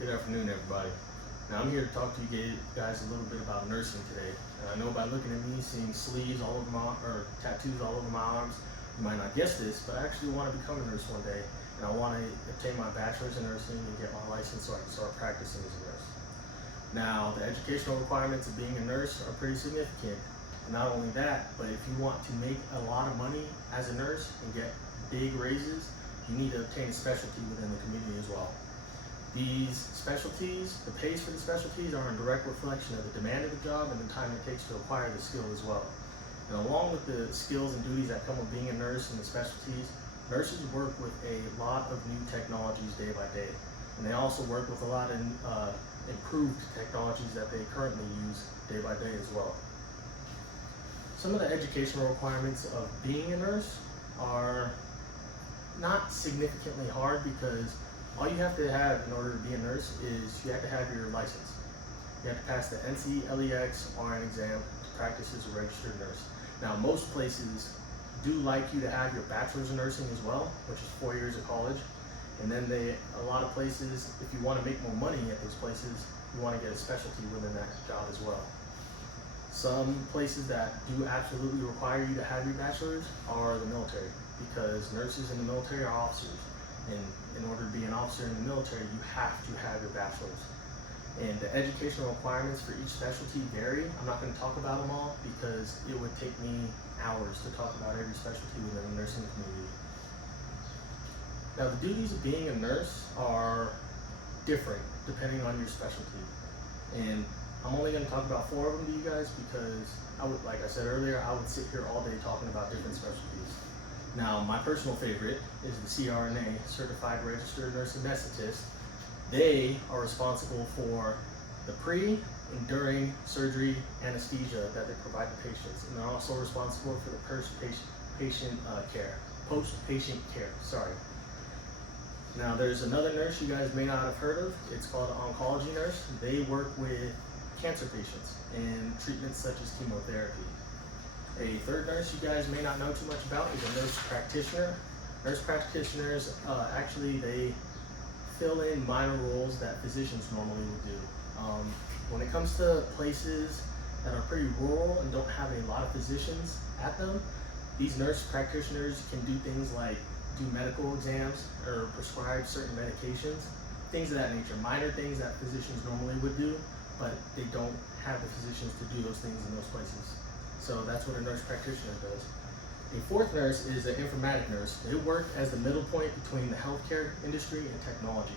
Good afternoon, everybody. Now, I'm here to talk to you guys a little bit about nursing today. And I know by looking at me, seeing sleeves all over or tattoos all over my arms, you might not guess this, but I actually want to become a nurse one day. And I want to obtain my bachelor's in nursing and get my license so I can start practicing as a nurse. Now, the educational requirements of being a nurse are pretty significant. And not only that, but if you want to make a lot of money as a nurse and get big raises, you need to obtain a specialty within the community as well. These specialties, the pays for the specialties are in direct reflection of the demand of the job and the time it takes to acquire the skill as well. And along with the skills and duties that come with being a nurse and the specialties, nurses work with a lot of new technologies day by day. And they also work with a lot of improved technologies that they currently use day by day as well. Some of the educational requirements of being a nurse are not significantly hard because all you have to have in order to be a nurse is you have to have your license. You have to pass the NCLEX RN exam to practice as a registered nurse. Now, most places do like you to have your bachelor's in nursing as well, which is 4 years of college. And then a lot of places, if you want to make more money at those places, you want to get a specialty within that job as well. Some places that do absolutely require you to have your bachelor's are the military, because nurses in the military are officers. And in order to be an officer in the military, you have to have your bachelor's. And the educational requirements for each specialty vary. I'm not going to talk about them all because it would take me hours to talk about every specialty within the nursing community. Now, the duties of being a nurse are different depending on your specialty. And I'm only going to talk about 4 of them to you guys because like I said earlier, I would sit here all day talking about different specialties. Now, my personal favorite is the CRNA, Certified Registered Nurse Anesthetist. They are responsible for the pre and during surgery anesthesia that they provide to patients. And they're also responsible for the post-patient care, sorry. Now, there's another nurse you guys may not have heard of. It's called an oncology nurse. They work with cancer patients and treatments such as chemotherapy. A third nurse you guys may not know too much about is a nurse practitioner. Nurse practitioners, actually they fill in minor roles that physicians normally would do. When it comes to places that are pretty rural and don't have a lot of physicians at them, these nurse practitioners can do things like do medical exams or prescribe certain medications, things of that nature, minor things that physicians normally would do, but they don't have the physicians to do those things in those places. So that's what a nurse practitioner does. A fourth nurse is an informatic nurse. They work as the middle point between the healthcare industry and technology.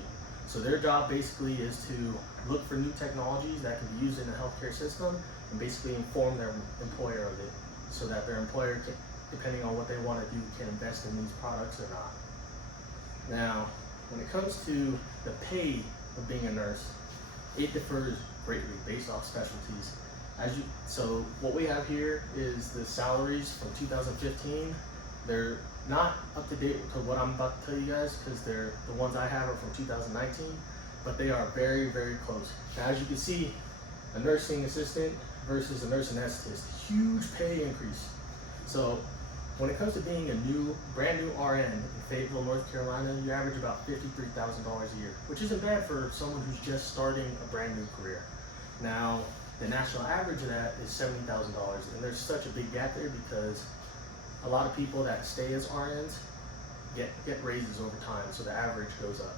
So their job basically is to look for new technologies that can be used in the healthcare system and basically inform their employer of it so that their employer, depending on what they want to do, can invest in these products or not. Now, when it comes to the pay of being a nurse, it differs greatly based off specialties. So what we have here is the salaries from 2015. They're not up to date to what I'm about to tell you guys because the ones I have are from 2019, but they are very, very close. Now, as you can see, a nursing assistant versus a nurse anesthetist, huge pay increase. So when it comes to being a brand new RN in Fayetteville, North Carolina, you average about $53,000 a year, which isn't bad for someone who's just starting a brand new career. Now, the national average of that is $70,000, and there's such a big gap there because a lot of people that stay as RNs get raises over time, so the average goes up.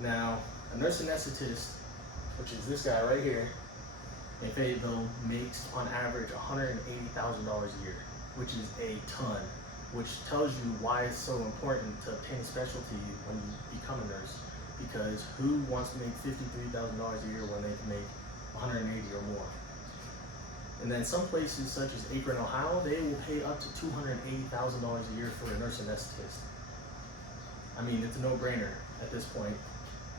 Now, a nurse anesthetist, which is this guy right here, in Fayetteville, makes on average $180,000 a year, which is a ton, which tells you why it's so important to obtain a specialty when you become a nurse, because who wants to make $53,000 a year when they can make 180 or more? And then some places such as Akron, Ohio, they will pay up to $280,000 a year for a nurse anesthetist. I mean, it's a no-brainer at this point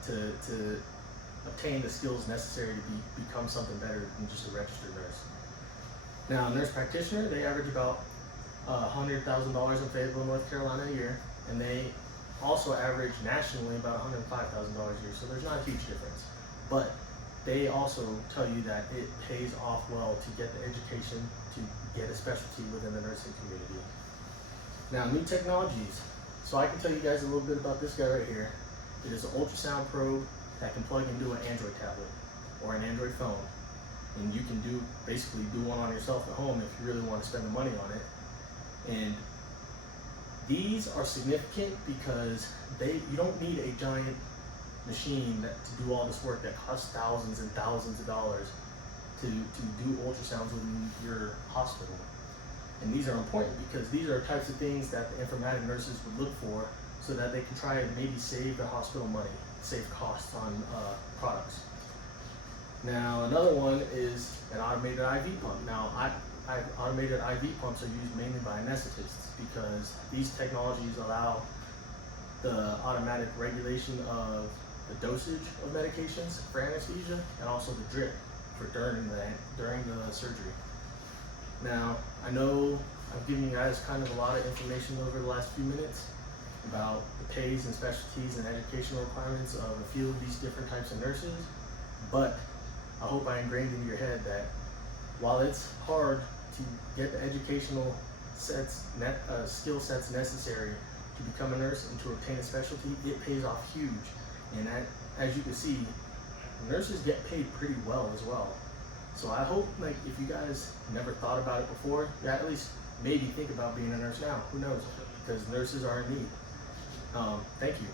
to obtain the skills necessary to become something better than just a registered nurse. Now, a nurse practitioner, they average about $100,000 in Fayetteville, North Carolina a year, and they also average nationally about $105,000 a year, so there's not a huge difference. But they also tell you that it pays off well to get the education to get a specialty within the nursing community. Now, new technologies. So I can tell you guys a little bit about this guy right here. It is an ultrasound probe that can plug into an Android tablet or an Android phone, and you can basically do one on yourself at home if you really want to spend the money on it. And these are significant because you don't need a giant machine to do all this work that costs thousands and thousands of dollars to do ultrasounds within your hospital. And these are important because these are types of things that the informatic nurses would look for so that they can try and maybe save the hospital money, save costs on products. Now, another one is an automated IV pump. Now, automated IV pumps are used mainly by anesthetists because these technologies allow the automatic regulation of the dosage of medications for anesthesia and also the drip for during the surgery. Now, I know I've given you guys kind of a lot of information over the last few minutes about the pays and specialties and educational requirements of a few of these different types of nurses, but I hope I ingrained into your head that while it's hard to get the educational skill sets necessary to become a nurse and to obtain a specialty, it pays off huge. And as you can see, nurses get paid pretty well as well. So I hope, like, if you guys never thought about it before, you at least maybe think about being a nurse now. Who knows? Because nurses are in need. Thank you.